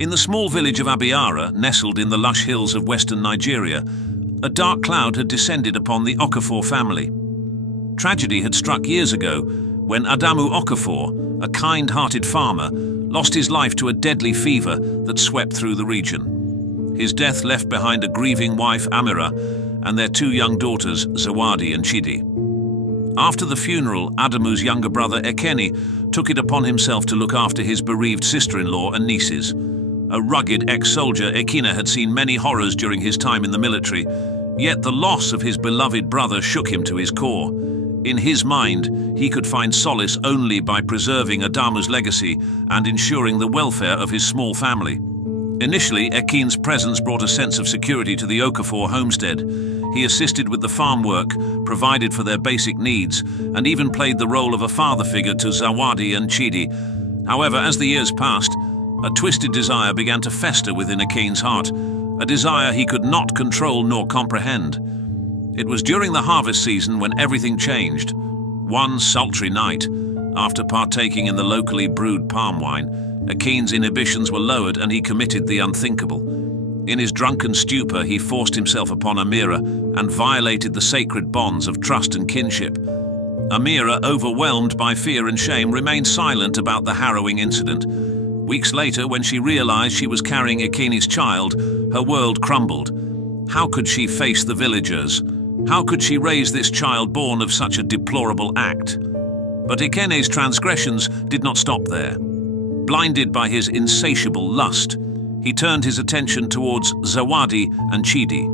In the small village of Abiara, nestled in the lush hills of western Nigeria, a dark cloud had descended upon the Okafor family. Tragedy had struck years ago when Adamu Okafor, a kind-hearted farmer, lost his life to a deadly fever that swept through the region. His death left behind a grieving wife, Amira, and their two young daughters, Zawadi and Chidi. After the funeral, Adamu's younger brother, Ekene, took it upon himself to look after his bereaved sister-in-law and nieces. A rugged ex-soldier, Ekene had seen many horrors during his time in the military, yet the loss of his beloved brother shook him to his core. In his mind, he could find solace only by preserving Adamu's legacy and ensuring the welfare of his small family. Initially, Ekene's presence brought a sense of security to the Okafor homestead. He assisted with the farm work, provided for their basic needs, and even played the role of a father figure to Zawadi and Chidi. However, as the years passed, a twisted desire began to fester within Ekene's heart, a desire he could not control nor comprehend. It was during the harvest season when everything changed. One sultry night, after partaking in the locally brewed palm wine, Ekene's inhibitions were lowered and he committed the unthinkable. In his drunken stupor, he forced himself upon Amira and violated the sacred bonds of trust and kinship. Amira, overwhelmed by fear and shame, remained silent about the harrowing incident. Weeks later, when she realized she was carrying Ekene's child, her world crumbled. How could she face the villagers? How could she raise this child born of such a deplorable act? But Ekene's transgressions did not stop there. Blinded by his insatiable lust, he turned his attention towards Zawadi and Chidi,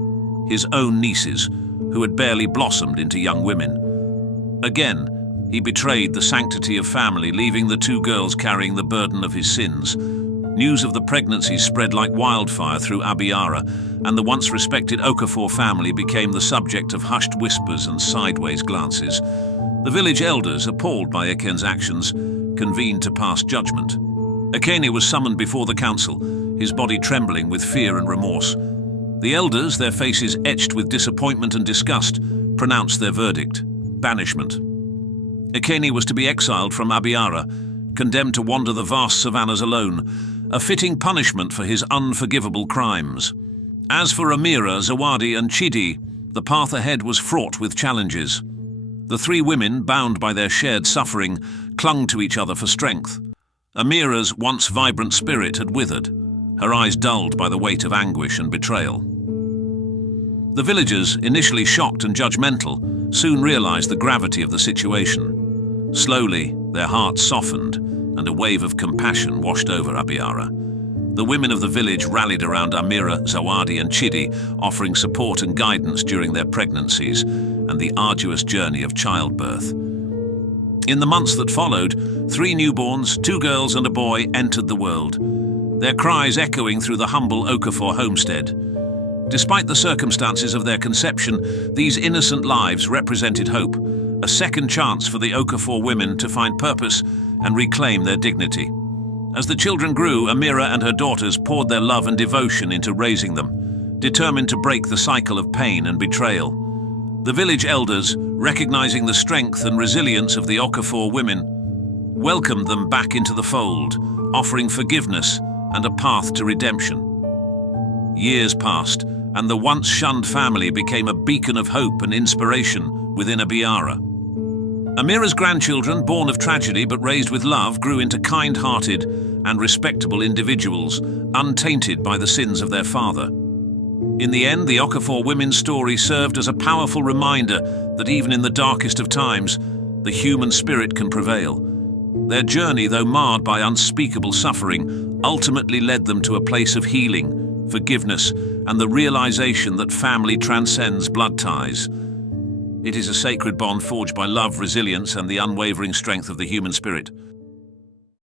his own nieces, who had barely blossomed into young women. Again, he betrayed the sanctity of family, leaving the two girls carrying the burden of his sins. News of the pregnancy spread like wildfire through Abiara, and the once respected Okafor family became the subject of hushed whispers and sideways glances. The village elders, appalled by Ekene's actions, convened to pass judgment. Ekene was summoned before the council, his body trembling with fear and remorse. The elders, their faces etched with disappointment and disgust, pronounced their verdict: banishment. Ekene was to be exiled from Abiara, condemned to wander the vast savannas alone, a fitting punishment for his unforgivable crimes. As for Amira, Zawadi and Chidi, the path ahead was fraught with challenges. The three women, bound by their shared suffering, clung to each other for strength. Amira's once vibrant spirit had withered, her eyes dulled by the weight of anguish and betrayal. The villagers, initially shocked and judgmental, soon realized the gravity of the situation. Slowly, their hearts softened, and a wave of compassion washed over Abiara. The women of the village rallied around Amira, Zawadi and Chidi, offering support and guidance during their pregnancies and the arduous journey of childbirth. In the months that followed, 3 newborns, 2 girls and a boy, entered the world, their cries echoing through the humble Okafor homestead. Despite the circumstances of their conception, these innocent lives represented hope, a second chance for the Okafor women to find purpose and reclaim their dignity. As the children grew, Amira and her daughters poured their love and devotion into raising them, determined to break the cycle of pain and betrayal. The village elders, recognizing the strength and resilience of the Okafor women, welcomed them back into the fold, offering forgiveness and a path to redemption. Years passed, and the once shunned family became a beacon of hope and inspiration within Abiara. Amira's grandchildren, born of tragedy but raised with love, grew into kind-hearted and respectable individuals, untainted by the sins of their father. In the end, the Okafor women's story served as a powerful reminder that even in the darkest of times, the human spirit can prevail. Their journey, though marred by unspeakable suffering, ultimately led them to a place of healing, forgiveness, and the realization that family transcends blood ties. It is a sacred bond forged by love, resilience, and the unwavering strength of the human spirit.